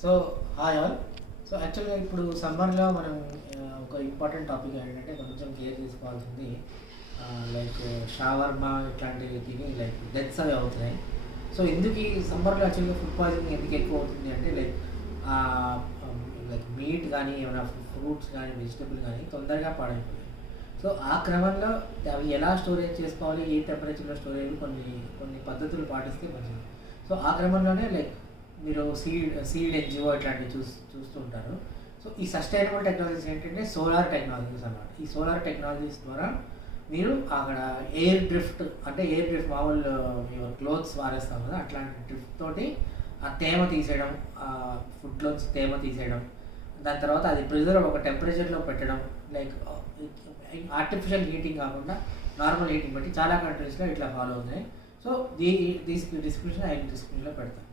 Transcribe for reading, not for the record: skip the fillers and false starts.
So hi all. So యాక్చువల్గా ఇప్పుడు సమ్మర్లో మనం ఒక ఇంపార్టెంట్ టాపిక్ ఏంటంటే కొంచెం కేర్ తీసుకోవాల్సింది. లైక్ షవర్మా ఇట్లాంటివి తిని లైక్ డెత్స్ అవి అవుతున్నాయి. సో ఎందుకు ఈ సమ్మర్లో యాక్చువల్గా ఫుడ్ పాయిజనింగ్ ఎందుకు ఎక్కువ అవుతుంది అంటే లైక్ మీట్ కానీ ఏమైనా ఫ్రూట్స్ కానీ వెజిటబుల్ కానీ తొందరగా పాడైపోతాయి. సో ఆ క్రమంలో అవి ఎలా స్టోరేజ్ చేసుకోవాలి, ఏ టెంపరేచర్లో స్టోరేజ్ కొన్ని కొన్ని పద్ధతులు పాటిస్తే మంచిది. సో ఆ క్రమంలోనే లైక్ మీరు సీడ్ ఎన్జిఓ ఇట్లాంటివి చూస్తూ ఉంటారు. సో ఈ సస్టైనబుల్ టెక్నాలజీస్ ఏంటంటే సోలార్ టెక్నాలజీస్ అన్నమాట. ఈ సోలార్ టెక్నాలజీస్ ద్వారా మీరు అక్కడ ఎయిర్ డ్రిఫ్ట్ మామూలు మీరు క్లోత్స్ వారేస్తాం కదా, అట్లాంటి డ్రిఫ్ట్ తోటి ఆ తేమ తీసేయడం, ఫుడ్లోంచి తేమ తీసేయడం, దాని తర్వాత అది ప్రిజర్వ్ ఒక టెంపరేచర్లో పెట్టడం, లైక్ ఆర్టిఫిషియల్ హీటింగ్ కాకుండా నార్మల్ హీటింగ్ బట్టి చాలా కంట్రీస్లో ఇట్లా ఫాలో అవుతున్నాయి. సో డిస్క్రిప్షన్లో పెడతాను.